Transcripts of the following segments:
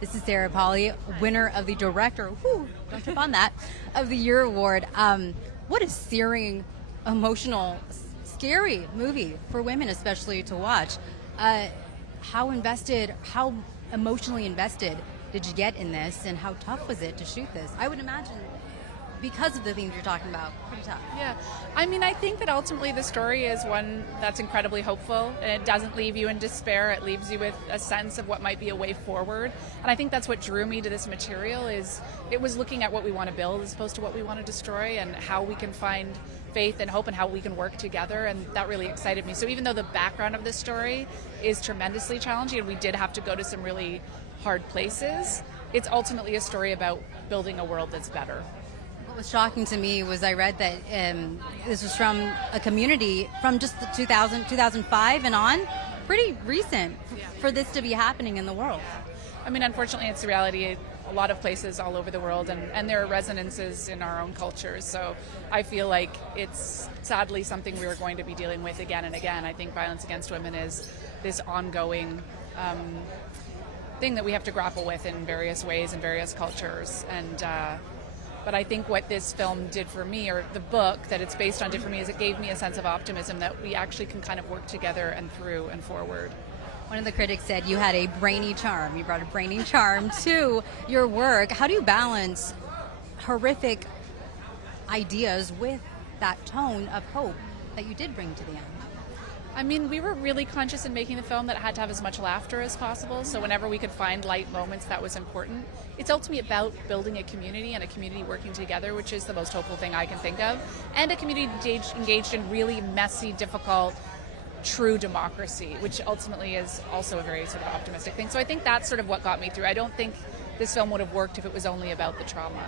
This is Sarah Polley, winner of the Director, don't trip on that, of the Year Award. What a searing, emotional, scary movie for women especially to watch. How emotionally invested did you get in this, and how tough was it to shoot this? I would imagine, because of the themes you're talking about, pretty tough. Yeah, I mean, I think that ultimately the story is one that's incredibly hopeful, and it doesn't leave you in despair. It leaves you with a sense of what might be a way forward, and I think that's what drew me to this material. Is it was looking at what we want to build as opposed to what we want to destroy, and how we can find faith and hope, and how we can work together, and that really excited me. So even though the background of this story is tremendously challenging, and we did have to go to some really hard places, it's ultimately a story about building a world that's better. What was shocking to me was I read that this was from a community from just the 2005 and on, pretty recent for this to be happening in the world. I mean, unfortunately, it's the reality. A lot of places all over the world, and there are resonances in our own cultures. So I feel like it's sadly something we are going to be dealing with again and again. I think violence against women is this ongoing thing that we have to grapple with in various ways in various cultures. And but I think what this film did for me, or the book that it's based on did for me, is it gave me a sense of optimism that we actually can kind of work together and through and forward. One of the critics said you had a brainy charm. You brought a brainy charm to your work. How do you balance horrific ideas with that tone of hope that you did bring to the end? I mean, we were really conscious in making the film that it had to have as much laughter as possible, so whenever we could find light moments, that was important. It's ultimately about building a community, and a community working together, which is the most hopeful thing I can think of, and a community engaged in really messy, difficult, true democracy, which ultimately is also a very sort of optimistic thing. So I think that's sort of what got me through. I don't think this film would have worked if it was only about the trauma.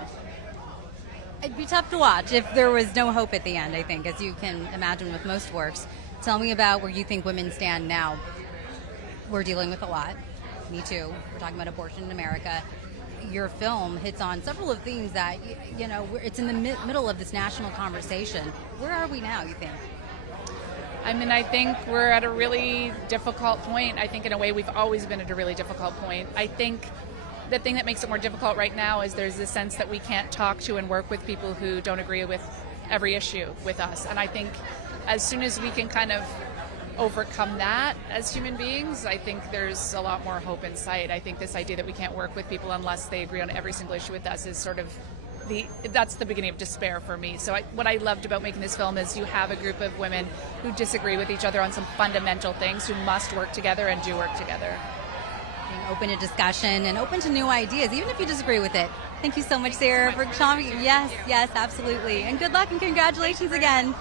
It'd be tough to watch if there was no hope at the end, I think, as you can imagine with most works. Tell me about where you think women stand now. We're dealing with a lot. Me too. We're talking about abortion in America. Your film hits on several of themes that, it's in the middle of this national conversation. Where are we now, you think? I mean, I think we're at a really difficult point. I think in a way we've always been at a really difficult point. I think the thing that makes it more difficult right now is there's this sense that we can't talk to and work with people who don't agree with every issue with us. And I think as soon as we can kind of overcome that as human beings, I think there's a lot more hope in sight. I think this idea that we can't work with people unless they agree on every single issue with us is sort of that's the beginning of despair for me. So what I loved about making this film is you have a group of women who disagree with each other on some fundamental things, who must work together and do work together. Being open to discussion and open to new ideas, even if you disagree with it. Thank you so much, Sarah, for coming. Yes, absolutely. And good luck and congratulations again.